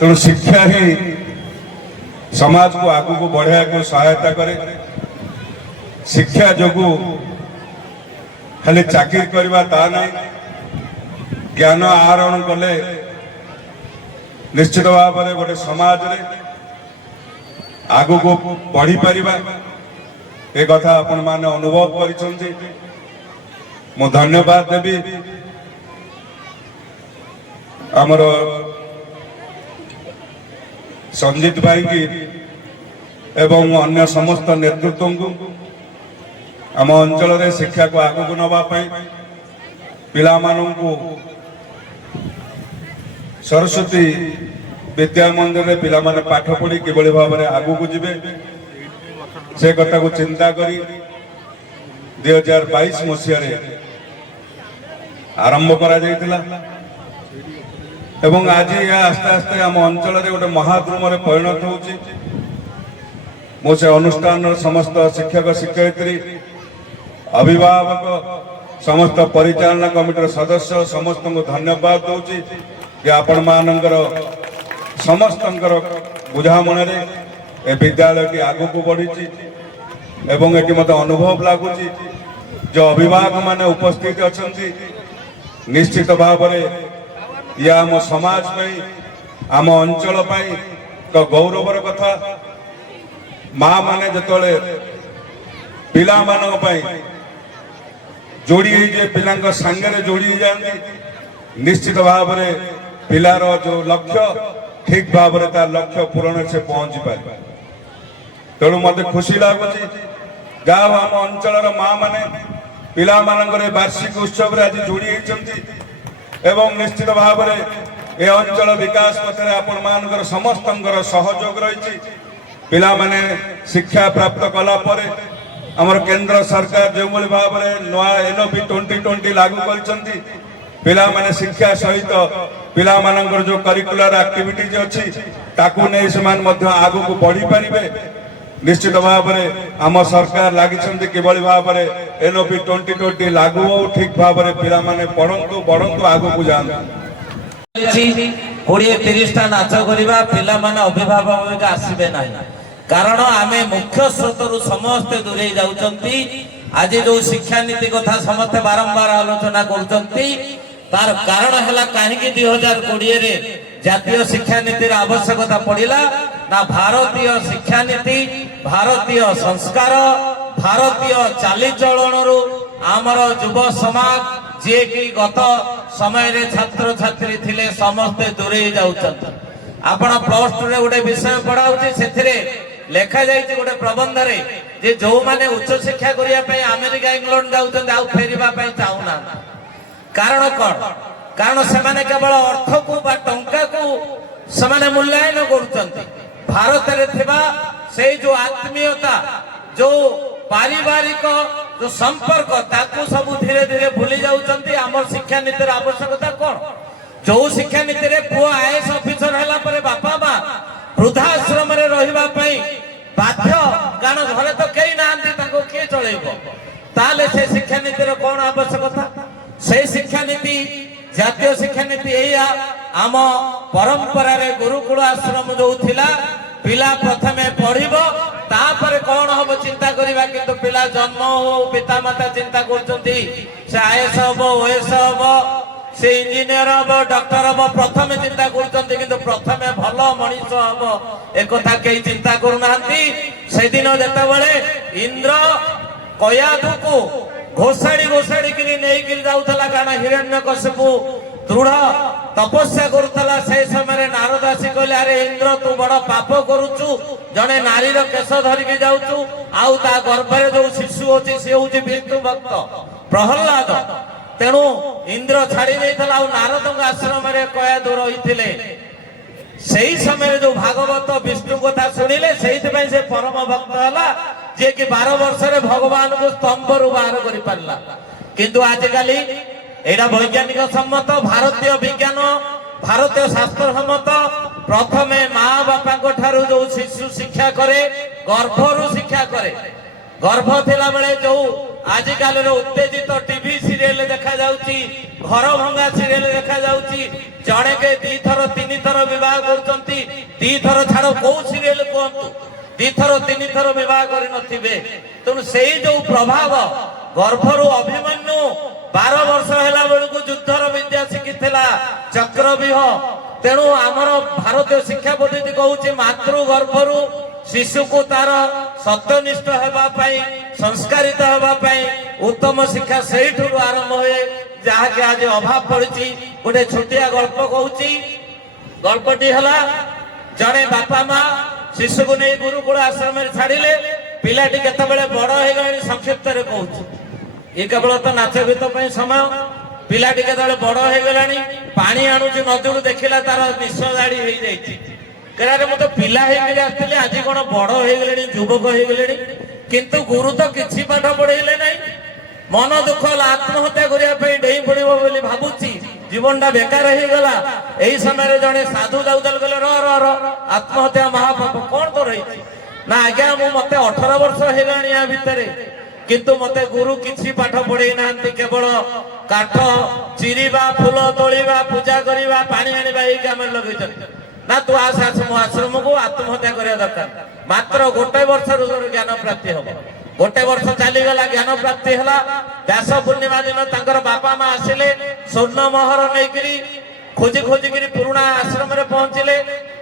तेणु शिक्षा ही समाज को आगू को बढ़ाया को सहायता करे। शिक्षा जोगु खाली चाकरी करवा ता नहीं, ज्ञान आहरण कले निश्चित भाव में गोटे समाज रे आगू को बढ़ी पारिबा। ए कथा आपण माने अनुभव करिसंती। मु धन्यवाद देवी आमर संजीत भाई की एवं अन्य समस्त नेतृत्व को आम अंचल रे शिक्षा को आगू को नवा पाई पिला मानन को सरस्वती विद्या मंदिर रे पिला माने पाठ पढ़ी किभली भाव में आगू को जिबे से कथा को चिंता करी 2022 मसीह आरंभ करा जायतिला एवं आज यह आस्ते आस्ते आम अंचल रे गोटे महाद्रुम रे परिणत होउची। मो से अनुष्ठान समस्त शिक्षक शिक्षयित्री अभिभावक समस्त परिचालना कमिटर सदस्य समस्त को धन्यवाद दूची कि आपण मानकर समस्तंकर बुझामण रे ए विद्यालय की आगू को बढ़ी एवं ये मत अनुभव लगुच जो अभिभावक माने उपस्थित अच्छा निश्चित भाव में या आम समाज आम अंचल तो गौरवर कथा। माँ माने जतले पिला मानक जोड़ी पिला सांगे जोड़ी जाती निश्चित भाव में पिलार जो लक्ष्य ठीक भाव में तार लक्ष्य पूरण से पहुंची पारे। तेणु मत खुशी लगुच जहाँ आम अंचल माँ माने पिला मानकर वार्षिक उत्सव आज जोड़ी होती एवं निश्चित भाव में ए अंचल विकास पथरे आपण मानकर समस्तंकर सहयोग रही। पिला माने शिक्षा प्राप्त कला परे हमर केंद्र सरकार जो भाव में नया एनओपी 2020 लागू करछंती पिला माने शिक्षा सहित पिला मानकर जो करिकुलर एक्टिविटीज अछि ताकू नै समान मध्य आगू को बढ़ी पारिबे। निश्चित भाव में आम सरकार लगी किभली भाव में एनओपी 2020 लागू हो ठीक भाव में पिला माने पढ़ंतु बढ़ंतु आगू को जांतु। 20-30 टा नाच करबा पिला माने अभिभावक आसीबे नाही कारण आमे मुख्य स्रोतरु समस्त दूरे जाउचंती। आज जो शिक्षा नीति कथा समस्त बारंबार आलोचना करूचंती तार कारण हला काहे कि 2020 रे जातीय शिक्षा नीति रा आवश्यकता पड़िला ना भारतीय शिक्षा नीति भारतीय संस्कार भारतीय चालीचलन आमर युव समाज जे कि गत समय रे छात्र छात्री थिले समस्ते दूरे जाउछन। आपण प्लस 2 रे गोटे विषय पढ़ाउछि सेथिरे लेखा जाइछि गोटे प्रबंध रे जे जो माने उच्च शिक्षा करिया पे अमेरिका इंग्लैंड जाउछन आ फेरिबा पे चाहुना कारण कोन कारण से माने केवल अर्थ को बा टंका को समान मूल्यांकन करूछंती। भारत रे थिबा से जो आत्मीयता जो पारिवारिक जो संपर्क ताकू सब धीरे धीरे भूली जाउचंती। हमर शिक्षा नीति आवश्यकता कोन जो शिक्षा नीति रे पुआ आईएएस ऑफिसर हला परे बापा बा वृद्धाश्रम रे रहिबा पई बाध्य कारण घरे तो केई नांती ताको के चलेबो ताले से शिक्षा नीति रे कोन आवश्यकता से शिक्षा नीति जातीय शिक्षा नीति एया आम परंपरा रे गुरुकुल आश्रम जो थिला पिला प्रथमे पढ़िबो तापर कौन हम चिंता करिबा किंतु पिला जन्म हो पिता माता चिंता करछंती से आईएएस हो ओएस हो से इंजीनियर हो डॉक्टर हो प्रथमे चिंता करछंती किंतु प्रथमे भलो मनीष हो एक कथा के चिंता करूनांती। से दिन जते बेले इंद्र कयादु को घोषाड़ी घोषाड़ी किरी नहीं किरी जाउथला कारण हिरण्यकशिपु दृढ़ तपस्या करुला से समय नारद आसी कहले अरे इंद्र तू बड़ पाप करुचु जने नारी रो केश धरिकी जाउचु आउ ता गर्भरे जो शिशु होची से होची विष्णु भक्त प्रहलाद तेणु इंद्र छाड़ी देइथला आउ नारद आश्रम रे कया दूर होइथिले सेही समय जो भागवत विष्णु कथा सुनिले सेहित पई से परम भक्त हला जे कि 12 वर्ष रे भगवान को स्तंभ रु बाहर करि पारला किंतु आज काली एटा वैज्ञानिक सम्मत भारतीय विज्ञान भारतीय शास्त्र सम्मत प्रथमे माँ बापा ठारू जो शिशु शिक्षा करे गर्भरु शिक्षा करे गर्भ थिला बेले जो आजिकाल उत्तेजित टीवी सीरियल देखा जाउची घर भंगा सीरियल देखा जाउची जड़े के 2 थर 3 थर विवाह करचंती 2 थर छाड़ को सीरियल कहतु 2 थर 3 थर विवाह करि नथिबे तेणु से जो प्रभाव गर्भरु अभिमन्यु 12 वर्ष हैला बेलू युद्धर विद्या शिखिथिला चक्रव्यूह तेणु आमर भारतीय शिक्षा पद्धति कहूची मातृ गर्भरु शिशु को तार सत्यनिष्ठ हेबा पाई संस्कारित हेबा पाई उत्तम शिक्षा सेठु आरंभ हुए जहा कि आज अभाव पड़ी गोटे छोटिया गल्प कहूची गल्पटी हला जड़े बापा माँ शिशु को नहीं गुरुकुल आश्रम में छाड़िले पिलाटी केतेबेले बड़ हो गले संक्षिप्त रे कहूची ये केवल तो नाच गीत समय पिलाटी केतेबेले बड़ हो गलानी पानी आणुची नदी देखिला तार निश दाड़ी हो जाइए कहला मत पिला आसते आज कौन बड़ हो गले युवक हो गले किंतु गुरु तो किसी पाठ पढ़ेले ना मन दुख आत्महत्या करने डेई पड़ो बोली भावुची जीवनटा बेकार हो गला यही समय जड़े साधु जाऊल गले र आत्महत्या महापाप कौन तो रही ना आज्ञा मत 18 वर्ष होगा या भितर किंतु मते गुरु किसी पाठ पढ़े ना केवल काठ चिरीबा फूल तोड़वा पूजा करवा पानी आने यही काम लगे ना तू आस मो आश्रम को आत्महत्या करने दरकार मात्र गोटे वर्ष ज्ञान प्राप्ति हम गोटे वर्ष चलीगला ज्ञान प्राप्ति है व्यास पूर्णिमा दिन तांकर बापा माँ आसिले स्वर्ण मोहर नहीं खोजी खोजिकी पुराणा आश्रम रे पहुंचले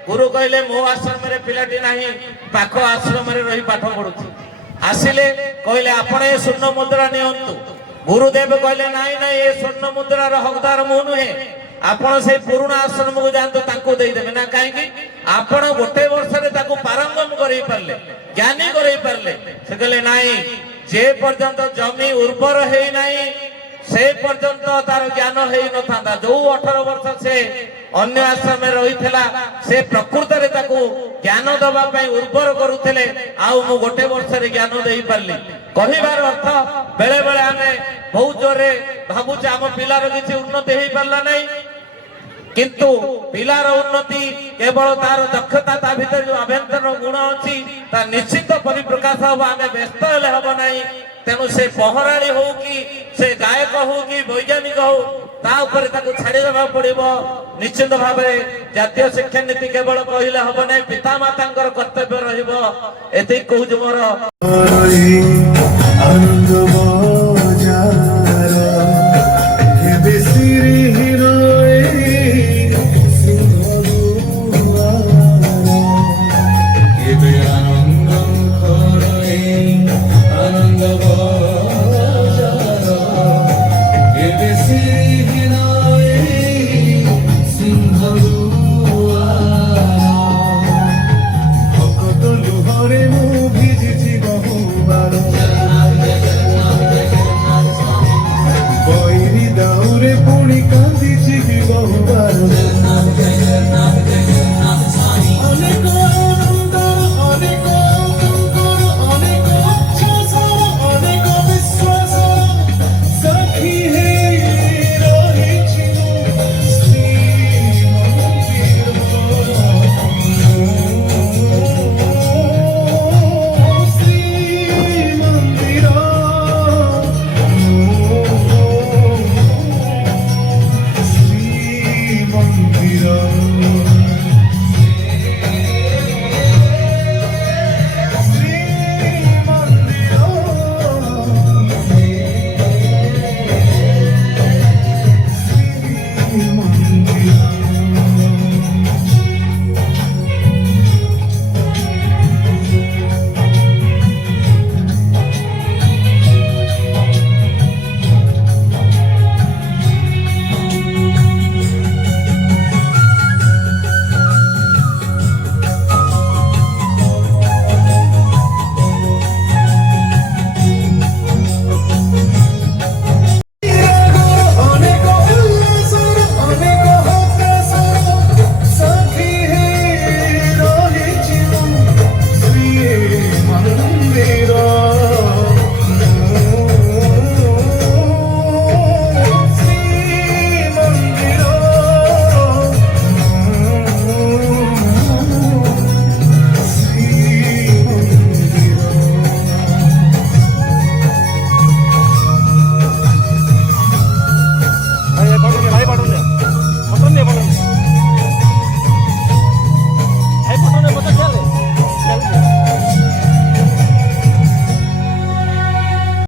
गुरु कहले मो आश्रम रे पिलाटी नाही पाख आश्रम रे रही पाठ पढुची आसिले कहले आपण ए स्वर्ण मुद्रा नियंतु गुरुदेव कहले नाही नाही ए स्वर्ण मुद्रार हकदार मु नुहे आपण से पुराणा आश्रम को जानतो ताको देई देबे ना काहे कि आपण गोटे वर्ष रे ताको पारंगम करई परले ज्ञानी करई परले से कहले नाही जे पर्यंत जमी उर्वर हेई नाही से पर्यंत तार ज्ञान हेई न थांदा जो 18 वर्ष से अन्य आश्रम में रही से प्रकृत रे ताको ज्ञान दबा पई उर्वर करूथिले आउ मु गोटे वर्ष रे ज्ञान देई परली कहिबार अर्थ बेले बेले आमे बहुत जोरे भाबुचे आम पिलार किछि उन्नति हेई परला नाही किंतु पिलार उन्नति केवल तार दक्षता ता भीतर जो आभ्यंतर गुण अच्छी ता निश्चित परिप्रकाश हम आम व्यस्त हेले हम नहीं तेणु से पहराड़ी हो कि से गायक हो कि वैज्ञानिक हो ता ऊपर ताको छाड़ी देबा पड़िबो निश्चित भाव में जातीय शिक्षा नीति केवल कहले हम नहीं पिता मातांकर कर्तव्य रहिबो एते कहू मोर